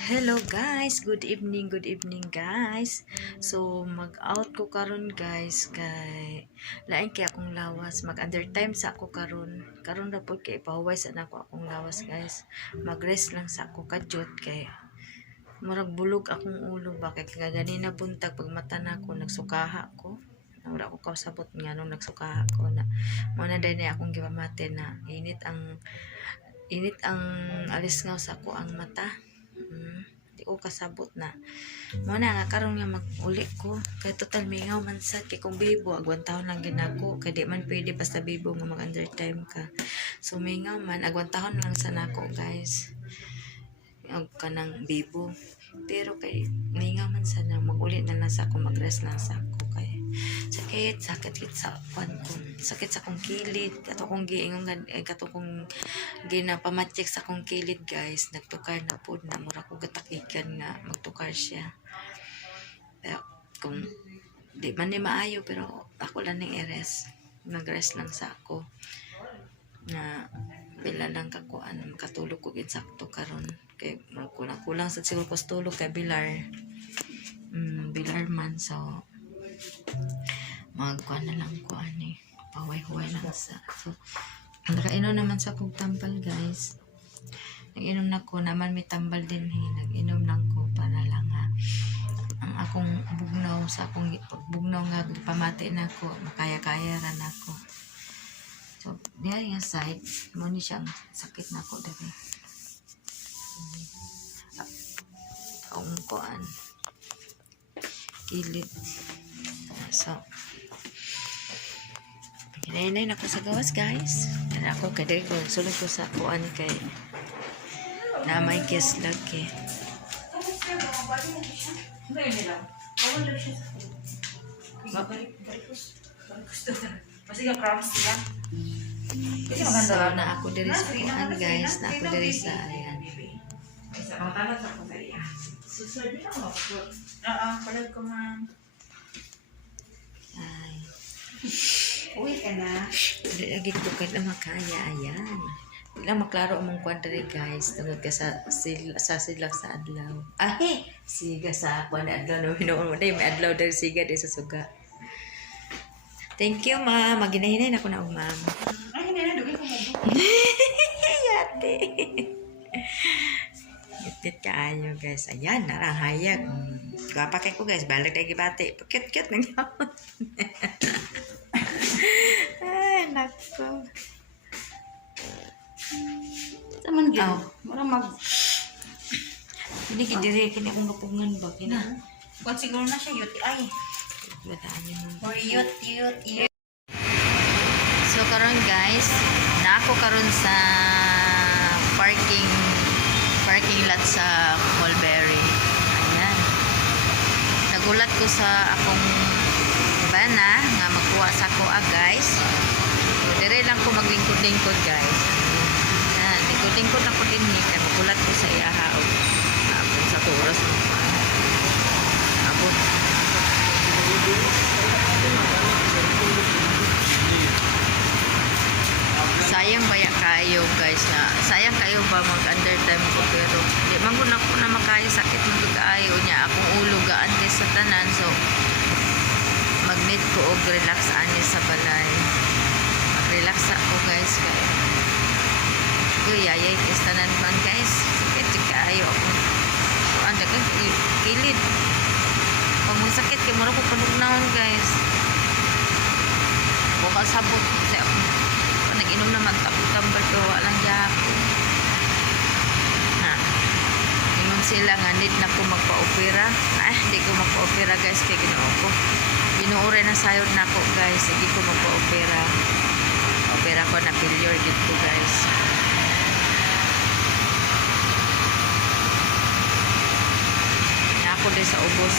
Hello guys, good evening guys. So mag-out ko karon guys kay lain kay akong lawas, mag-undertime sa ako karon ra pud kay pahuway sa nako akong lawas guys. Mag-rest lang sa ako kadyot kay murag bulog akong ulo ba kay ganina buntag pag mata nako nagsukaha ko. Wala ko kasabot nga nung nagsukaha ko na mo na dai na akong gipamate na init ang alis nga sa ako ang mata. Di ko kasabot na mo na nga karon nga mag-uli ko kay total mingaw man sad kay kung bibo agwan taon lang ginako kay di man pwede basta bibo nga mag-undertime ka, so mingaw man agwan taon lang sa nako guys og kanang bibo, pero kay mingaw man sad na mag-uli na lang sa ako, mag-rest lang sa ako kay sakit sa kwan ko, sakit sa kong kilid kato kong giingon kato kong ginapamacheck sa kong kilid guys, nagtukar na pod na mura ko gatakikan nga magtukar siya. Pero kung di man ni maayo pero ako lang ning i-rest, nag-rest lang sa ako na bila lang kakuan makatulog ko gid sakto karon kay kulang sa siguro ko tulog kay bilar man, so magkuan na lang ko ani pahuway-huway lang sa, so nakainom naman sa kong tambal guys, nag-inom na ko naman may tambal din nag-inom lang ko para lang ang akong bugnaw sa akong bugnaw nga pamati na ko makaya-kaya ra nako. So diya yung side mo ni siyang sakit na ko dali ang kuan kilid, so hinay na ko sa gawas guys. Tara ako kadiri ko sulod ko sa kuan kay na may guest lag eh. So na ako diri sa kuan guys, na ako diri sa ayan. Palag ko man. Ay. Uwi ka na. Lagi ko ka na makaya, ayan. Ilang maklaro among kwadri guys, tungod ka sa sila sa adlaw. Ay, siga sa kuan adlaw no hinuon mo day may adlaw dari siga di sa suga. Thank you ma, maginahinay na ko na ma'am. Ay, hindi na dugay ko mo. Yate. Itit kaayo guys. Ayan, narahayag. Kapakay ko guys, balik na gibati. Pakit-kit na nga. Ay, nako. Saman gyud. Mura mag Hindi kidiri kini akong kapungan ba kina. Kung siguro na siya UTI. Bataan niyo nun. Or UTI. So karon guys, na ako karon sa parking lot sa Mulberry. Ayan. Nagulat ko sa akong bana nga magkuha sa ko guys. So dire lang ko maglingkod-lingkod guys. Ayan, lingkod-lingkod ako din ni kay magulat ko sa iyaha og abot sa oras mo pa. Abot. Sayang baya kayo guys na sayang kayo ba mag-undertime ko pero di man ko na makaya sakit mo kaayo niya akong ulo gaan sa tanan, so mag-need ko og relax ani sa balay. Mag-relax ako guys kay yayay kistanan man guys sakit kaayo ako so anda kan kilid pag mo sakit kay mura ko panugnawon guys bukal sabot sa ako nag-inom naman tambal pero walang dyapo na ingon sila nga need na ko magpa-opera. Di ko magpa-opera guys kay ginoo ko ginuore na sayod na ko guys, hindi ko magpa-opera. Opera ko na failure dito guys. Na ako din sa ubos.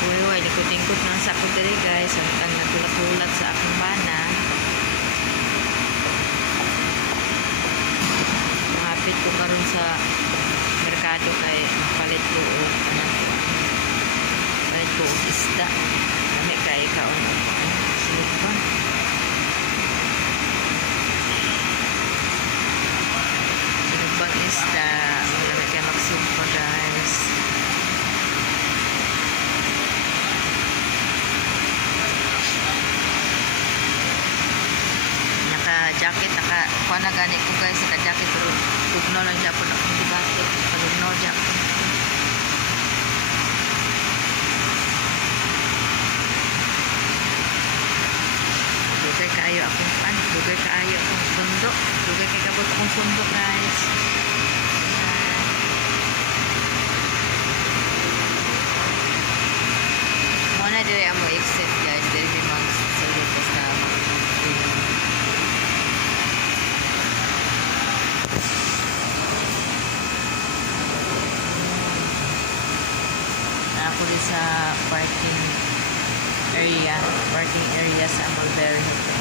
Uy, likod-likod na sa ako diri guys. Ang nagkulat-kulat sa akong bana. Mahapit ko karon sa merkado kay mapalit ko o palit ko og isda. Kami kay kaon. jacket kuha na gani ko guys sa jacket pero tugnaw lang siya po na akong gibato palugnaw siya ko. Dugay kaayo akong pan, dugay kaayo akong sundo, dugay kay kabot akong sundo guys. Muna diri amo exit guys, diri may mga sulod ko sa ako rin sa parking area sa Mulberry Hotel.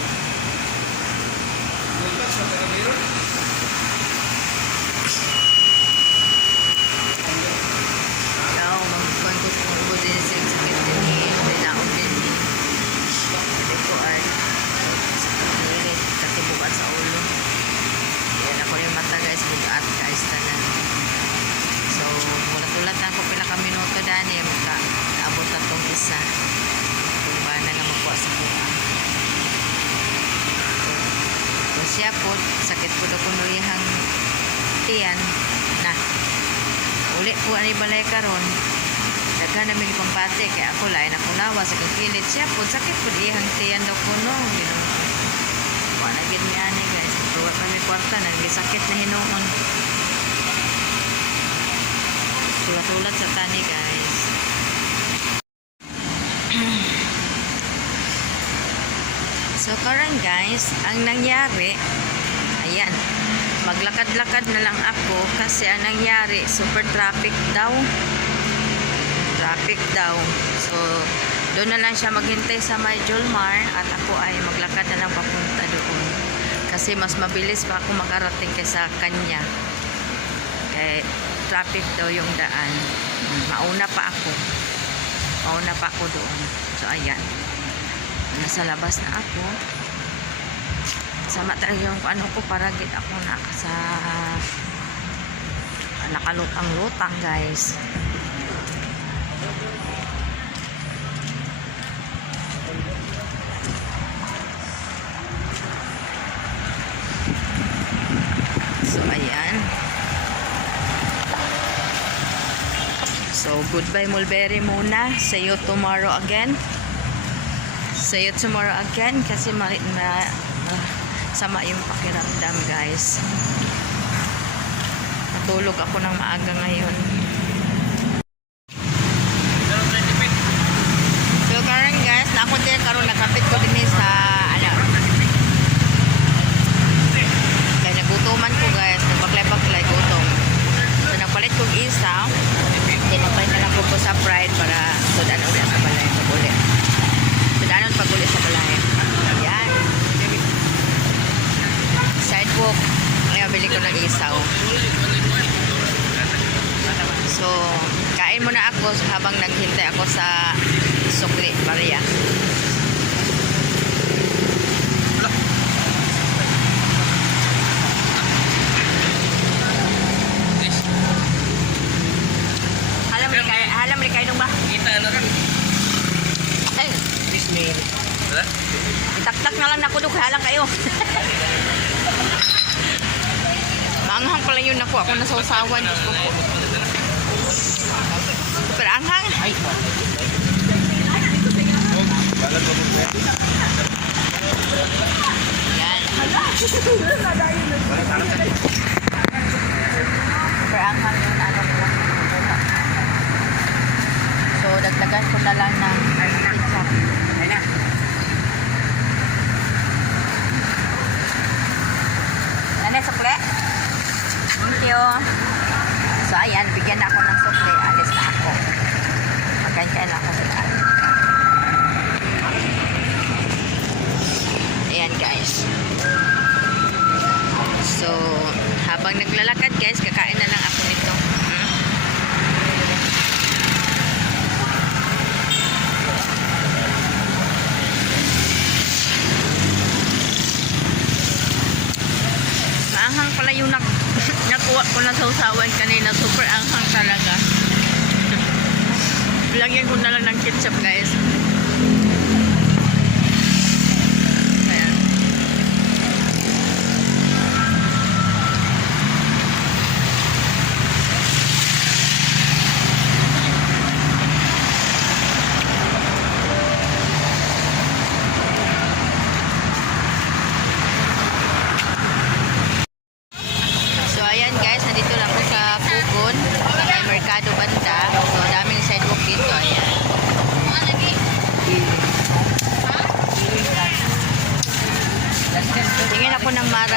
Ikaw, magpagpagpag ko din sa sakit din may naon din hindi ko art katibukan sa ulo. Yan ako yung mata guys, bugat guys tanan. So, mulat-ulat na ako pila ka minuto dani abot na tong isa kung ba na makuha sa kuha. So, siya po sakit po daw kuno ihang tiyan na uli po ani balay karon daghan na may pampate kaya ako lain ako lawas sa kakilit siya po sakit po ihang tiyan daw kuno wala gid ni ani guys tuwa kami kwarta nagisakit na hinuon. Tulat-tulat sa tani guys. So karon guys, ang nangyari ayan, maglakad-lakad na lang ako kasi ang nangyari super traffic daw. So doon na lang siya maghintay sa may Jolmar at ako ay maglakad na lang papunta doon kasi mas mabilis pa ako makarating kaysa kanya. Traffic daw yung daan. Mauna pa ako doon. So ayan, nasa labas na ako. Sama talaga yung ano ko para git ako na sa nakalutang-lutang guys. So ayan. So, goodbye Mulberry muna. See you tomorrow again. Kasi sama yung pakiramdam guys. Natulog ako ng maaga ngayon. So, karon guys, ako din karon nakapit ko din sa kaya nagutuman ko guys. Nagbaklay-baklay gutom. So, nagpalit ko isa. Tinapay na lang ko sa Pride para sudanon sa balay pag-uli. Sudanon pag-uli sa balay. Ayan. Sidewalk. Kaya bili ko ng isaw. So, kain muna ako habang naghintay ako sa sukli, Maria. Alam kayo nung ba? Kita na rin. Ay, Miss Mary. Wala? itak-tak na lang naku, halang kayo. Maanghang pala yun ako. Ako nasawsawan. Super anghang. Ay. Yan. Super anghang yung ano ko. So, dagdagan ko na lang ng ketchup. Ayan na. Nanay, sukle? Thank you. So, ayan. Bigyan na ako ng sukle. Alis na ako. Magkain-kain ako sa daan. Ayan, guys. So, habang naglalakad, guys, kakain na lang ako nito. Maanghang pala yung nakuha ko na sausawan kanina. Super anghang talaga. Lagyan ko na lang ng ketchup, guys. Ayan.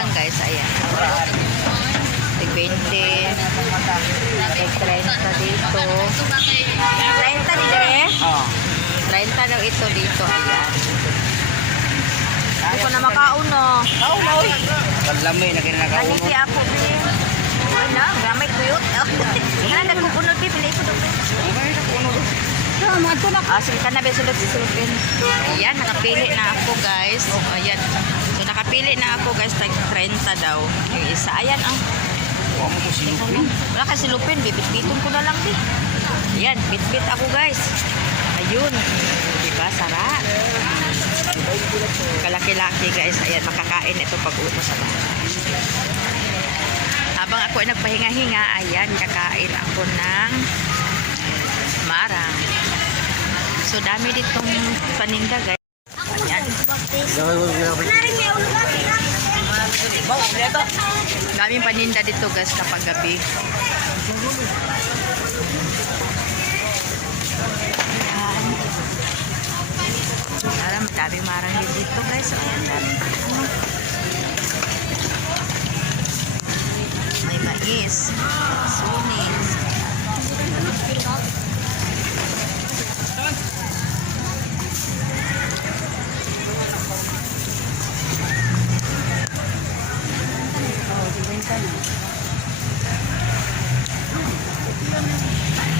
lang guys, ayan. Tig 20. Tig 30 dito. 30 di dire? Oo. 30 daw ito dito, ayan. Hindi ko na makauno. Paglamay na kinakauno. Ano si ako, Pili? Wala, gamay kuyot. Nga, nagkukunod, Pili ko doon. Sige ka na, sulog-sulogin. Ayan, nakapili na ako, guys. Ayan. So, nakapili na ako, guys. Tag 30 daw. Yung isa. Ayan, wala kasi lupin. Bibit-biton ko na lang, di. Ayan, bit-bit ako, guys. Ayun. Diba, sarap. Kalaki-laki, guys. Ayan, makakain ito pag-uto sa bahay. Habang ako ay nagpahinga-hinga, ayan, kakain ako ng marang. So, dami ditong paninda, guys. Ayan. Daming paninda dito, guys, kapag gabi. Ayan. Daming marang dito, guys. Ayan, daming may mais, sunis.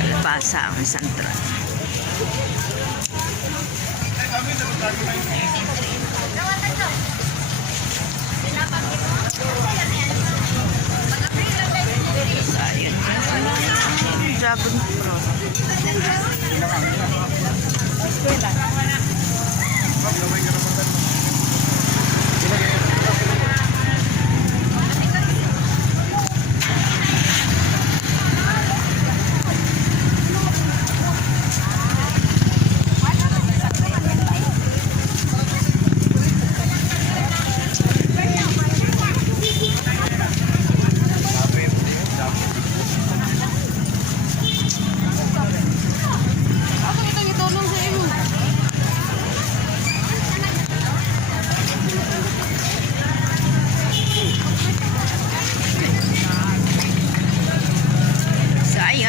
Kalabasa ang santro. Ayun. Dragon fruit.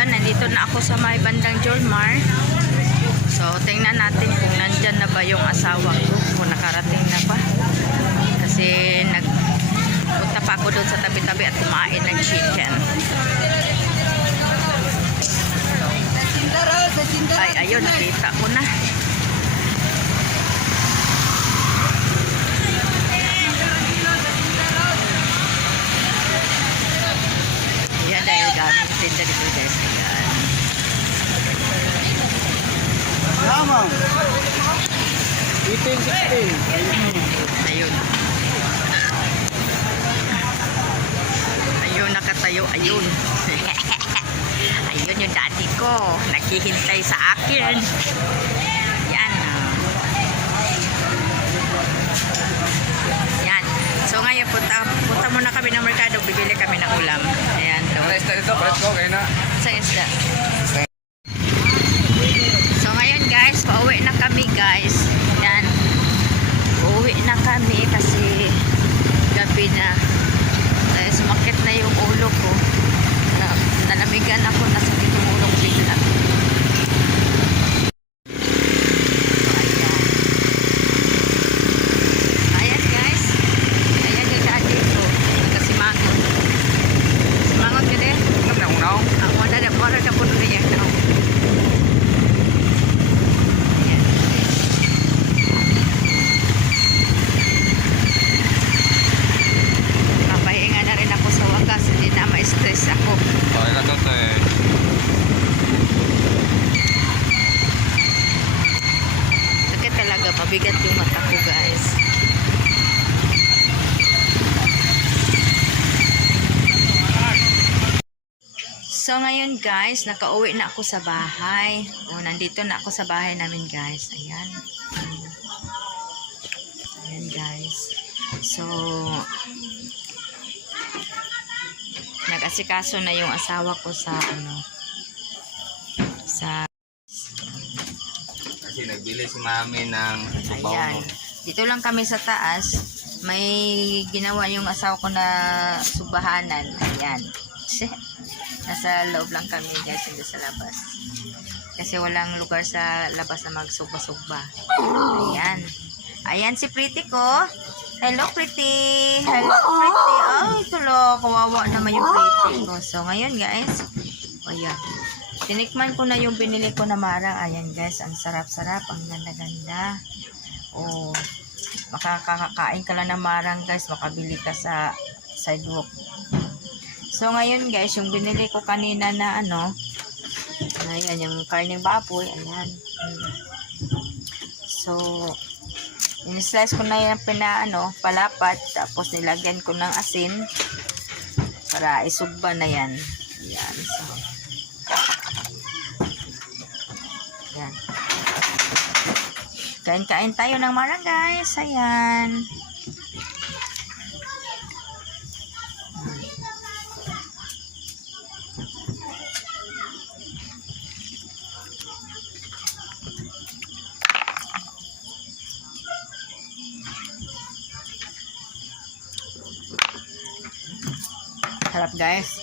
Nandito na ako sa may bandang Jolmar. So, tingnan natin kung nandyan na ba yung asawa ko. Kung nakarating na ba. Kasi nagpunta pa ako doon sa tabi-tabi at kumain ng chicken. Ay, ayun, nakita ko na. Yan dahil gamit tinda dito, guys. Ayan. Lamang. 18, 16. Ayun. Ayun, nakatayo. Ayun. Ayun yung daddy ko. Naghihintay sa akin. Yan. Yan. So ngayon, punta muna kami ng merkado. Bibili kami ng ulam. Ayan. Ito, palit ko, kayo na. Sa isda. So ngayon guys, pauwi na kami guys. Yan. Pauwi na kami kasi gabi na. Dahil sumakit na yung ulo ko. Nalamigan ako, nasakit yung ulo ko bigla. Ayan guys. Ayan yung daddy ko. Nagkasimangot. Simangot ka din? Unaw. Ako na puno niya. Ayan. Papahinga na rin ako sa wakas. Hindi na ma-stress ako. Okay na to, eh. Sakit talaga. Mabigat yung mata ko guys. So ngayon guys, nakauwi na ako sa bahay. O, nandito na ako sa bahay namin guys. Ayan. Ayan guys. So, nag-asikaso na yung asawa ko sa sa Kasi nagbili si mami ng ayan. Dito lang kami sa taas. May ginawa yung asawa ko na subahanan. Ayan. Nasa loob lang kami guys, hindi sa labas. Kasi walang lugar sa labas na magsugba-sugba. Ayan. Ayan si Pretty ko. Hello, Pretty. Hello, Pretty. Ay, tulo. Kawawa naman yung Pretty ko. So, ngayon guys. Ayan. Tinikman ko na yung binili ko na marang. Ayan guys, ang sarap-sarap. Ang ganda-ganda. Oh, makakakain ka lang ng marang guys. Makabili ka sa sidewalk. So, ngayon guys, yung binili ko kanina na ayan, yung karneng baboy. Ayan. So, in-slice ko na yung palapat. Tapos, nilagyan ko ng asin para isugba na yan. Ayan. So, ayan. Kain-kain tayo ng marang guys. Ayan. Sarap guys.